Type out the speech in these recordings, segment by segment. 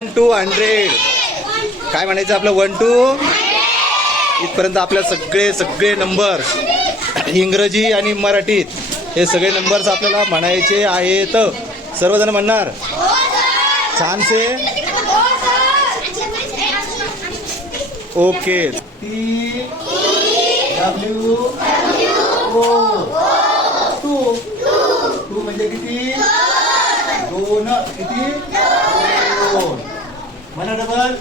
To 100 काय म्हणायचं आपलं 1 to इथपर्यंत आपल्या सगळे नंबर इंग्रजी आणि मराठीत हे सगळे नंबर्स आपल्याला म्हणायचे आहेत. सर्वजण म्हणणार छानसे. ओके. टू म्हणजे किती? दोन. किती? दोन. म्हणा डबल.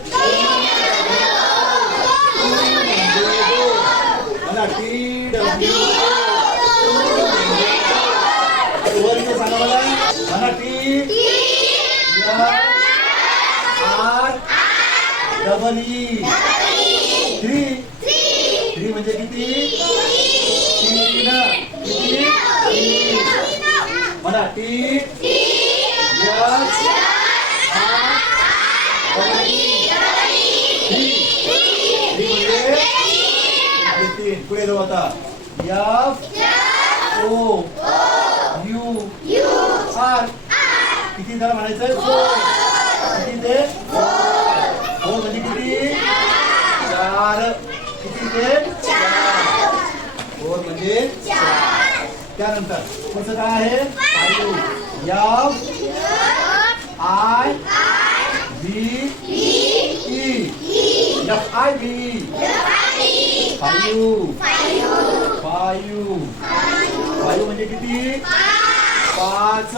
म्हणा TW. सांगा मला. म्हणा TREE. 3 म्हणजे किती? 3. म्हणा पुढे जाऊ आता. FOUR किती जरा म्हणायचं? किती ते? 4 म्हणजे किती? 4. किती ते? 4 म्हणजे 4. त्यानंतर पुढचं काय आहे? 5 म्हणजे किती? 5.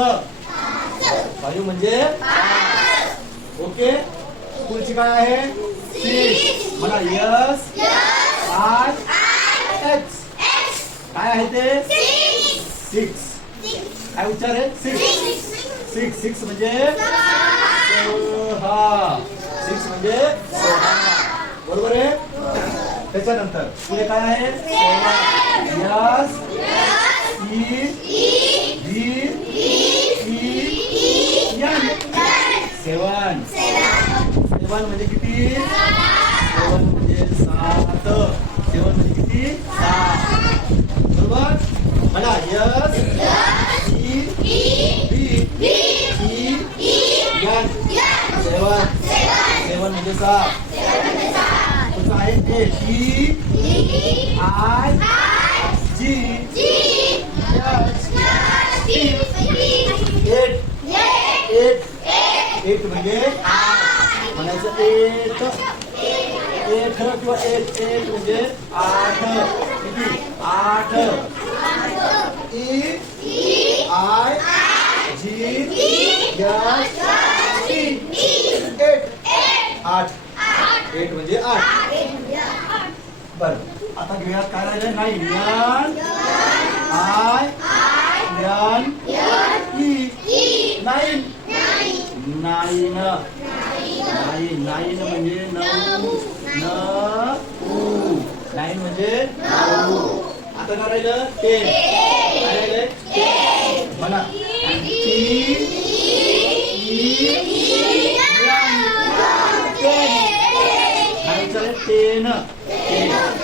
5 म्हणजे 5. ओके. पुढची काय आहे? 6. म्हणा SIX. काय आहे ते? 6. काय उच्चार आहे? 6 म्हणजे 6 म्हणजे 6. बरोबर आहे. त्याच्यानंतर पुढे काय आहे? 7 म्हणजे किती? 7 म्हणजे 7. 7 म्हणजे किती? 7. बरोबर. म्हणा SEVEN म्हणजे 7. पुढचं आहे EIGHT म्हणजे म्हणायचं 8 किंवा 8 म्हणजे 8. किती? 8. EIGHT म्हणजे 8. बर. आता घेऊयात काय राहिलं? 9 म्हणजे 9. 9 म्हणजे 9. आता काय राहिलं? 10. काय राहिलंय? 10. म्हणा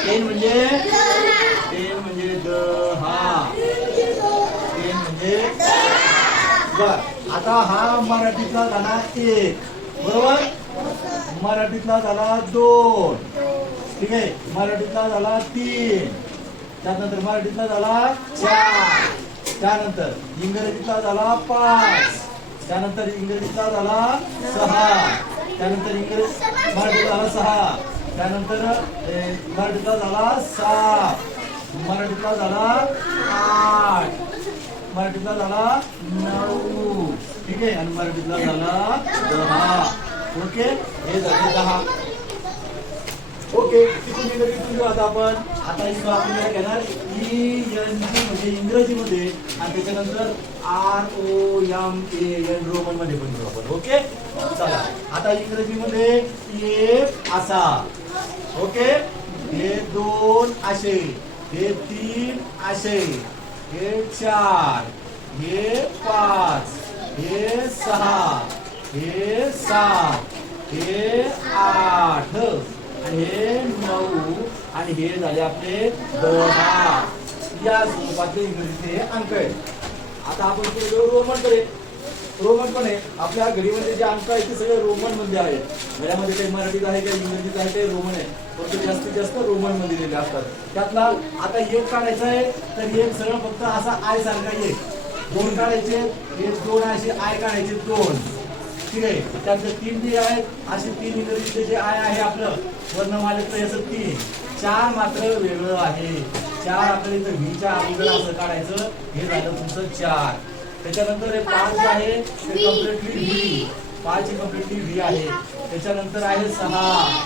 10 म्हणजे 10 म्हणजे 10. 10 म्हणजे. बर. आता हा मराठीतला झाला 1. बरोबर. मराठीतला झाला 2. ठीक आहे. मराठीतला झाला 3. त्यानंतर मराठीतला झाला 4. त्यानंतर इंग्रजीतला झाला 5. त्यानंतर इंग्रजीतला झाला 6. त्यानंतर मराठीतला झाला 6. त्यानंतर मराठीतला झाला 7. मराठीतला झाला 8. मराठीतला झाला 9. ठीक आहे. आणि मराठीतला झाला 10. ओके. हे झाले 10. ओके. तिथून घेऊ आता आपण. आता इथं आपण घेणार ENG म्हणजे इंग्रजीमध्ये आणि त्याच्यानंतर ROMAN रोमन मध्ये पण घेऊ आपण. ओके. चला. आता इंग्रजीमध्ये एक असा. ओके. हे 2 असे. हे 3 असे. हे 4. हे 5. हे 6. हे 7. हे 8. आणि हे 9. आणि हे झाले आपले 10. या स्वरूपातले इंग्रजीचे अंक आहेत. आता आपण रोमन कडे रोमन पण आहे. आपल्या घडीमध्ये जे अंक आहेत ते सगळे रोमन मध्ये आहेत. घड्यामध्ये काही मराठीत आहे, काही इंग्रजीत आहे, काही रोमन आहे, पण जास्तीत जास्त रोमन मध्ये दिलेले असतात. त्यातला आता एक काढायचं आहे, तर एक सरळ फक्त असा आय सारखा एक. दोन काढायचे, एक दोन असे आय काढायचे दोन. ठीक आहे. त्यातले तीन बी आहेत, असे तीन इंग्रजीचे जे आय आहे आपलं वर्णमालेचं याचं तीन. चार मात्र वेगळं आहे. चार आपल्याला इथं व्हीच्या अगोदर असं काढायचं. हे झालं तुमचं चार. त्याच्यानंतर हे पाच जे आहे ते कम्प्लिटली व्ही. पाच ही कम्प्लिटली व्ही आहे. त्याच्यानंतर आहे सहा.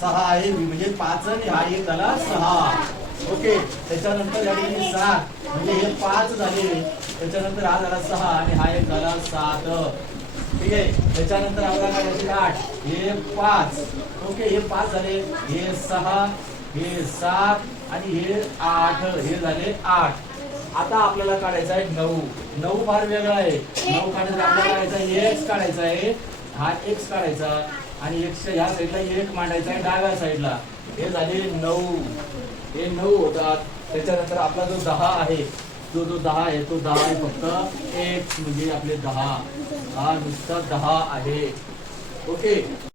सहा आहे व्ही म्हणजे पाच आणि हा एक झाला सहा. ओके. त्याच्यानंतर या ठिकाणी सात म्हणजे हे पाच झाले. त्याच्यानंतर हा झाला सहा आणि हा एक झाला सात. ठीक आहे. त्याच्यानंतर आपल्याला काढायचे आठ. हे पाच. ओके. हे पाच झाले. हे सहा, हे सात आणि हे आठ. हे झाले आठ. आता आपल्याला काढायचं आहे नऊ. नऊ फार वेगळा आहे. नऊ काढायचं आपल्याला काढायचा एक्स काढायचा आहे. हा एक्स काढायचा आणि एक्सच्या ह्या साईडला एक मांडायचा आहे डाव्या साईडला. हे झाले नऊ. हे नऊ होतात. त्याच्यानंतर आपला जो 10 आहे, जो 10 आहे तो 10 आहे फक्त एक्स म्हणजे आपले 10. हा नुसता 10 आहे. ओके.